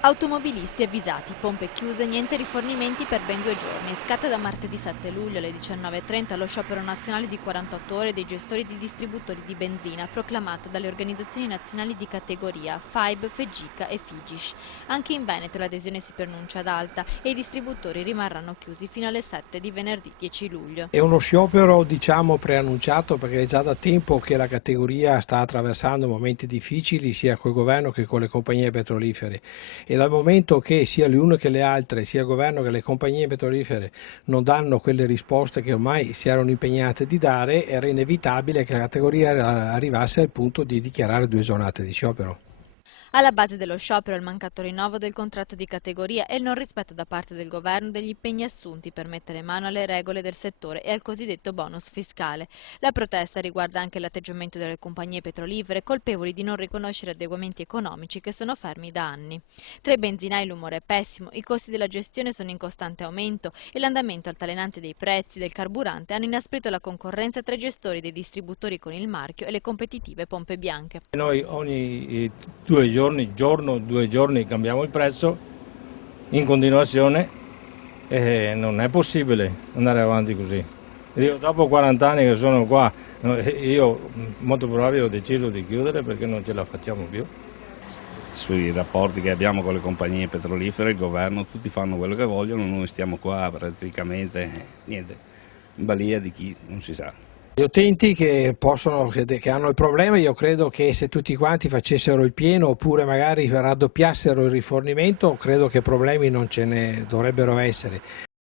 Automobilisti avvisati, pompe chiuse, niente rifornimenti per ben 2 giorni. Scatta da martedì 7 luglio alle 19:30 lo sciopero nazionale di 48 ore dei gestori di distributori di benzina, proclamato dalle organizzazioni nazionali di categoria FAIB, FEGICA e FIGISH. Anche in Veneto l'adesione si pronuncia ad alta e i distributori rimarranno chiusi fino alle 7 di venerdì 10 luglio. È uno sciopero, diciamo, preannunciato, perché è già da tempo che la categoria sta attraversando momenti difficili sia col governo che con le compagnie petrolifere, e dal momento che sia le une che le altre, sia il governo che le compagnie petrolifere, non danno quelle risposte che ormai si erano impegnate di dare, era inevitabile che la categoria arrivasse al punto di dichiarare 2 giornate di sciopero. Alla base dello sciopero il mancato rinnovo del contratto di categoria e il non rispetto da parte del governo degli impegni assunti per mettere mano alle regole del settore e al cosiddetto bonus fiscale. La protesta riguarda anche l'atteggiamento delle compagnie petrolifere, colpevoli di non riconoscere adeguamenti economici che sono fermi da anni. Tra i benzinai l'umore è pessimo, i costi della gestione sono in costante aumento e l'andamento altalenante dei prezzi del carburante hanno inasprito la concorrenza tra i gestori dei distributori con il marchio e le competitive pompe bianche. Noi ogni 2 giorni cambiamo il prezzo in continuazione e non è possibile andare avanti così. Io dopo 40 anni che sono qua, io molto probabile ho deciso di chiudere perché non ce la facciamo più. Sui rapporti che abbiamo con le compagnie petrolifere, il governo, tutti fanno quello che vogliono, noi stiamo qua praticamente niente, in balia di chi non si sa. Gli utenti che hanno il problema, io credo che se tutti quanti facessero il pieno oppure magari raddoppiassero il rifornimento, credo che problemi non ce ne dovrebbero essere.